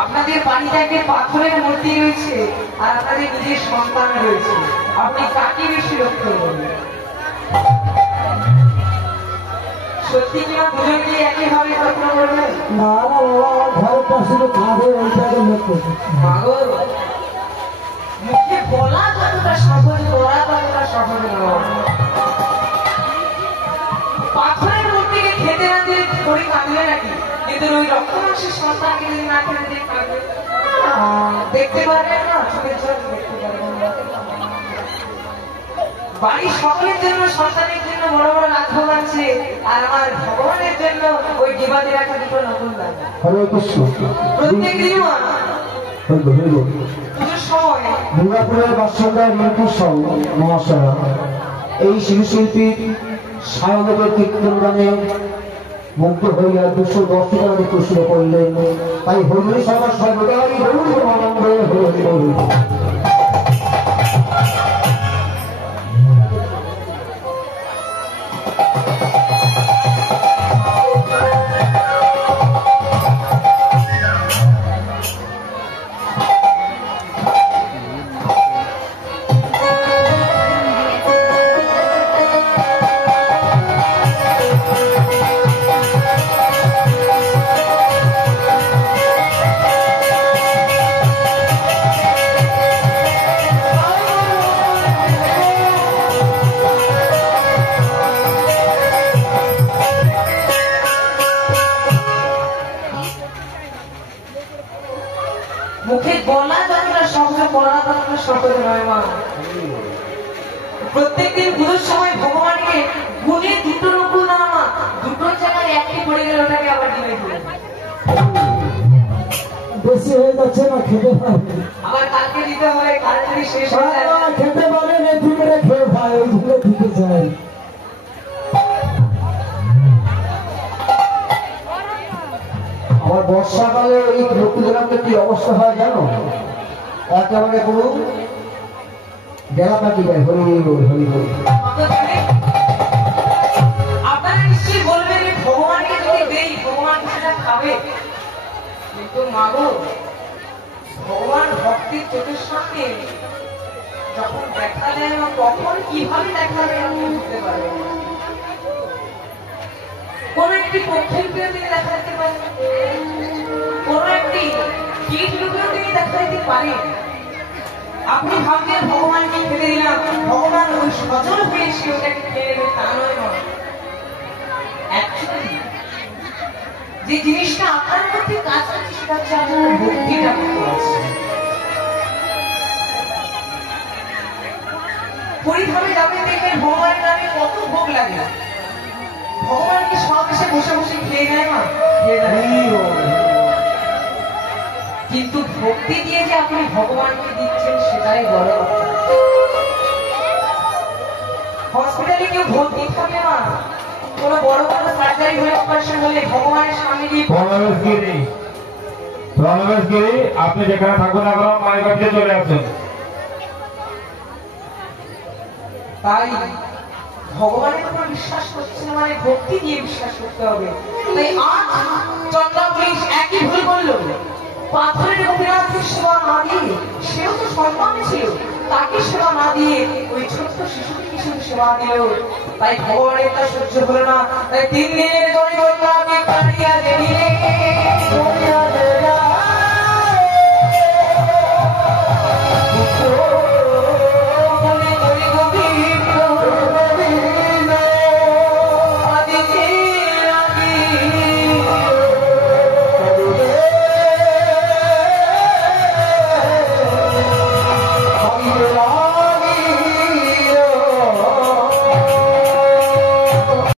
আপনাদের বাড়িতে একটা পাথরের মূর্তি রয়েছে আর আপনাদের নিজের সন্তান রয়েছে, আপনি কাকে বেশি লক্ষ্য করবেন? সত্যি কিনা দুজনকে একইভাবে যত্ন করবেন? না না বাবা, ঘরের পাশে তো কাঁধে ওইটাকে লক্ষ্য করছি। মুখে বলা যতটা সহজ, করা ততটা সহজ নয়। পাথরের মূর্তিকে খেতে না দিলে শরীর কাঁদবে নাকি? কিন্তু ওই রক্ত মাংসের সন্তানকে যদি না খেতে দিয়ে কাঁদবে, দেখতে পারবেন না, চোখের জল দেখতে পারবেন না। বাড়ির সকলের জন্য, সন্তানের জন্য বড় বড় রাজ্য আছে, আর আমার ভগবানের জন্য ওই ডিবাতে রাখা দুটো নতুন রাজ্য। প্রত্যেক দিন পুজোর সময় দুর্গাপুরের বাসিন্দা রিঙ্কু সাউ মহাশয় এই শিশুশিল্পীর সায়নের কীর্তন গানে মুগ্ধ হইয়া 210 টাকা প্রশ্ন করলেন। তাই হরি সভা সর্বদাই আনন্দে হরি হরি। মুখে বলা যতটা সহজ, পড়া ততটা সহজ নয় মা। প্রত্যেকদিন পুজোর সময় ভগবানকে গুনে দুটো রূপ না মা, দুটো জায়গায় একটি পড়ে গেলে ওটাকে আবার ডিমে দিলে বেশি হয়ে যাচ্ছে না, খেতে পারে আবার কালকে দিতে হবে, কাল যদি শেষ হয়ে যায় খেতে পারে না, দিকে খেয়ে ভাই ওইগুলো দিতে চাই। আমার বর্ষাকালে এই ভক্তিজনকের কি অবস্থা হয় জানো? একেবারে কোনো বেলা পাখি যায়, হরি হরি হরি হরি। আপনারা নিশ্চয়ই বলবেন ভগবানকে যদি দেই ভগবান সেটা খাবে, কিন্তু মাগো ভগবান ভক্তির চোখের সামনে যখন দেখা দেয় না, তখন কিভাবে দেখা দেয় আপনি বুঝতে পারবেন। কোন একটি পক্ষের প্রিয় তিনি দেখা দিতে পারেন, কোন একটি কীট রূপেও তিনি দেখা দিতে পারেন। আপনি ভাবছেন ভগবানকে খেতে দিলাম, ভগবান ওই সজল হয়ে সে ওটাকে খেয়ে নেবে, তা নয় নয়। অ্যাকচুয়ালি যে জিনিসটা আপনার মধ্যে কাজ করছে সেটা হচ্ছে আপনার ভক্তিটা আছে। পরিধামে যাবে দেখবেন ভগবানের নামে কত ভোগ লাগে, ভগবান কি সব এসে বসে বসে খেয়ে নেয় না? কিন্তু ভক্তি দিয়ে যে আপনি ভগবানকে দিচ্ছেন সেটাই বড়। হসপিটালে কেউ ভর্তি থাকে না, কোন বড় বড় সার্জারি হলে, অপারেশন হলে ভগবানের সামনে গিয়ে আপনি যেখানে থাকবেন না কেন মায়ের কাছে চলে আসেন। তাই ভগবানের উপর বিশ্বাস করছে না মানে ভক্তি দিয়ে বিশ্বাস করতে হবে। তাই আজ চন্দ্রা পুলিশ একই ভুল করলো, পাথরের অভিরাজকে সেবা না দিয়ে, সেও তো সম্মান ছিল, তাকে সেবা না দিয়ে ওই ছোট্ট শিশুটিকে শুধু সেবা দিল। তাই ভগবানের তা সহ্য হলো না, তাই 3 দিনের জন্য